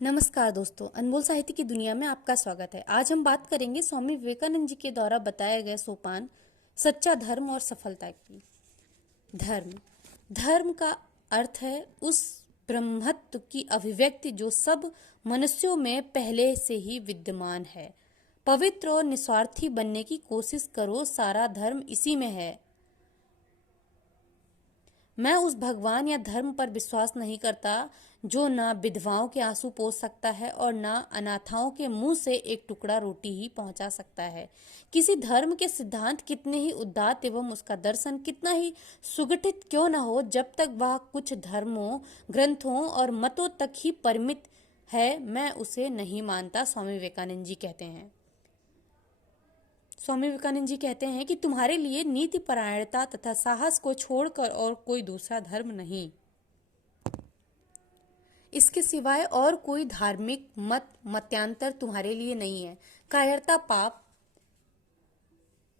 नमस्कार दोस्तों, अनमोल साहित्य की दुनिया में आपका स्वागत है। आज हम बात करेंगे स्वामी विवेकानंद जी के द्वारा बताए गए सोपान सच्चा धर्म और सफलता की। धर्म धर्म का अर्थ है उस ब्रह्मत्व की अभिव्यक्ति जो सब मनुष्यों में पहले से ही विद्यमान है। पवित्र और निस्वार्थी बनने की कोशिश करो, सारा धर्म इसी में है। मैं उस भगवान या धर्म पर विश्वास नहीं करता जो ना विधवाओं के आंसू पोंछ सकता है और ना अनाथाओं के मुंह से एक टुकड़ा रोटी ही पहुंचा सकता है। किसी धर्म के सिद्धांत कितने ही उदात्त एवं उसका दर्शन कितना ही सुगठित क्यों न हो, जब तक वह कुछ धर्मों, ग्रंथों और मतों तक ही परिमित है, मैं उसे नहीं मानता। स्वामी विवेकानंद जी कहते हैं कि तुम्हारे लिए नीति परायणता तथा साहस को छोड़कर और कोई दूसरा धर्म नहीं, इसके सिवाय और कोई धार्मिक मतांतर तुम्हारे लिए नहीं है। कायरता, पाप,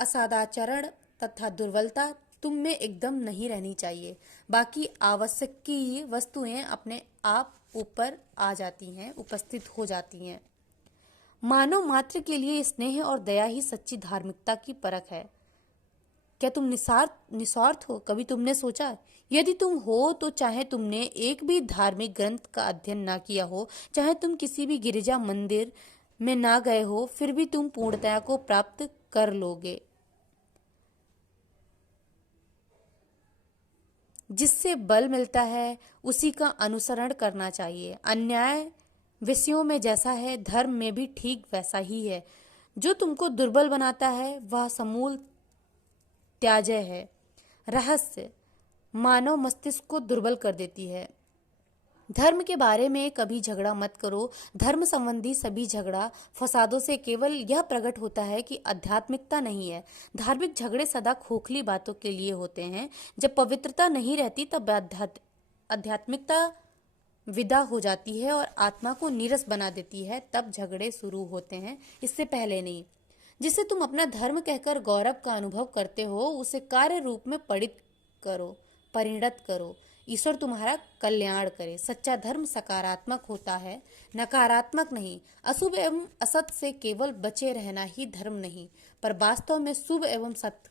असदाचरण तथा दुर्बलता तुम में एकदम नहीं रहनी चाहिए। बाकी आवश्यक की वस्तुएं अपने आप ऊपर आ जाती हैं, उपस्थित हो जाती हैं। मानव मात्र के लिए स्नेह और दया ही सच्ची धार्मिकता की परख है। क्या तुम निस्वार्थ हो? कभी तुमने सोचा? यदि तुम हो तो चाहे तुमने एक भी धार्मिक ग्रंथ का अध्ययन ना किया हो, चाहे तुम किसी भी गिरिजा मंदिर में ना गए हो, फिर भी तुम पूर्णता को प्राप्त कर लोगे। जिससे बल मिलता है उसी का अनुसरण करना चाहिए। अन्याय विषयों में जैसा है, धर्म में भी ठीक वैसा ही है। जो तुमको दुर्बल बनाता है वह समूल त्याज्य है। रहस्य मानव मस्तिष्क को दुर्बल कर देती है। धर्म के बारे में कभी झगड़ा मत करो। धर्म संबंधी सभी झगड़ा फसादों से केवल यह प्रकट होता है कि आध्यात्मिकता नहीं है। धार्मिक झगड़े सदा खोखली बातों के लिए होते हैं। जब पवित्रता नहीं रहती तब आध्यात्मिकता विदा हो जाती है और आत्मा को नीरस बना देती है, तब झगड़े शुरू होते हैं, इससे पहले नहीं। जिसे तुम अपना धर्म कहकर गौरव का अनुभव करते हो, उसे कार्य रूप में परिणत करो। ईश्वर तुम्हारा कल्याण करे। सच्चा धर्म सकारात्मक होता है, नकारात्मक नहीं। अशुभ एवं असत से केवल बचे रहना ही धर्म नहीं, पर वास्तव में शुभ एवं सत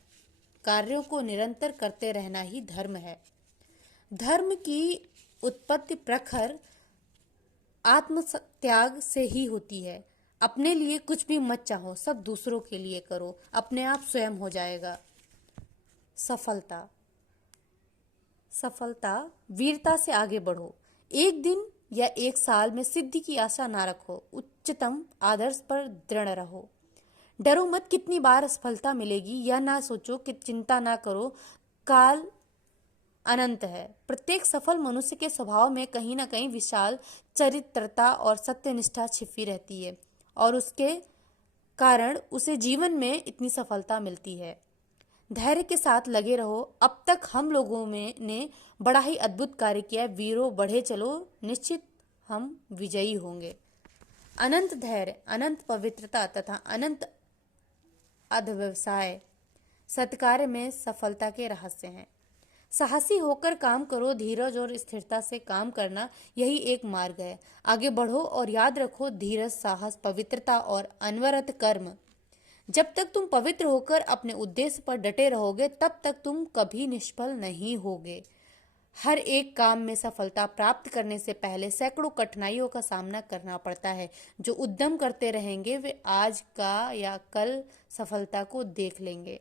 कार्यों को निरंतर करते रहना ही धर्म है। धर्म की उत्पत्ति प्रखर आत्म त्याग से ही होती है। अपने लिए कुछ भी मत चाहो, सब दूसरों के लिए करो, अपने आप स्वयं हो जाएगा। सफलता वीरता से आगे बढ़ो। एक दिन या एक साल में सिद्धि की आशा ना रखो, उच्चतम आदर्श पर दृढ़ रहो। डरो मत कितनी बार असफलता मिलेगी, यह ना सोचो कि चिंता ना करो, काल अनंत है। प्रत्येक सफल मनुष्य के स्वभाव में कहीं ना कहीं विशाल चरित्रता और सत्यनिष्ठा छिपी रहती है और उसके कारण उसे जीवन में इतनी सफलता मिलती है। धैर्य के साथ लगे रहो। अब तक हम लोगों में ने बड़ा ही अद्भुत कार्य किया। वीरों, बढ़े चलो, निश्चित हम विजयी होंगे। अनंत धैर्य, अनंत पवित्रता तथा अनंत अध्यवसाय सत्कार्य में सफलता के रहस्य हैं। साहसी होकर काम करो। धीरज और स्थिरता से काम करना, यही एक मार्ग है। आगे बढ़ो और याद रखो, धीरज, साहस, पवित्रता और अनवरत कर्म। जब तक तुम पवित्र होकर अपने उद्देश्य पर डटे रहोगे, तब तक तुम कभी निष्फल नहीं होगे। हर एक काम में सफलता प्राप्त करने से पहले सैकड़ों कठिनाइयों का सामना करना पड़ता है। जो उद्यम करते रहेंगे वे आज का या कल सफलता को देख लेंगे।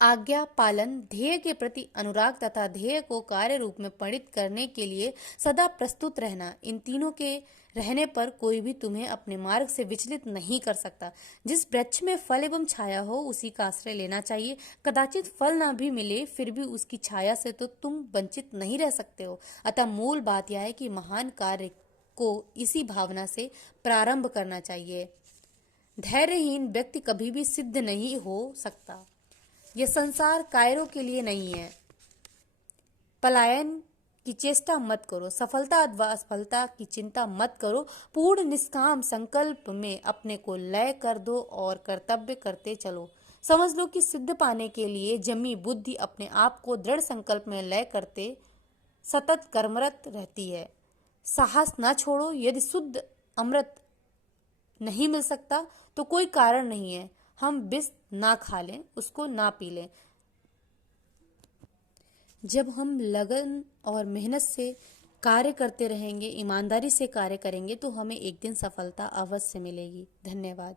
आज्ञा पालन, ध्येय के प्रति अनुराग तथा ध्येय को कार्य रूप में परिणत करने के लिए सदा प्रस्तुत रहना, इन तीनों के रहने पर कोई भी तुम्हें अपने मार्ग से विचलित नहीं कर सकता। जिस वृक्ष में फल एवं छाया हो उसी का आश्रय लेना चाहिए। कदाचित फल ना भी मिले, फिर भी उसकी छाया से तो तुम वंचित नहीं रह सकते हो। अतः मूल बात यह है कि महान कार्य को इसी भावना से प्रारंभ करना चाहिए। धैर्यहीन व्यक्ति कभी भी सिद्ध नहीं हो सकता। यह संसार कायरों के लिए नहीं है। पलायन की चेष्टा मत करो। सफलता अथवा असफलता की चिंता मत करो। पूर्ण निष्काम संकल्प में अपने को लय कर दो और कर्तव्य करते चलो। समझ लो कि सिद्ध पाने के लिए जमी बुद्धि अपने आप को दृढ़ संकल्प में लय करते सतत कर्मरत रहती है। साहस ना छोड़ो। यदि शुद्ध अमृत नहीं मिल सकता तो कोई कारण नहीं है, हम विष ना खा लें, उसको ना पी लें। जब हम लगन और मेहनत से कार्य करते रहेंगे, ईमानदारी से कार्य करेंगे, तो हमें एक दिन सफलता अवश्य मिलेगी। धन्यवाद।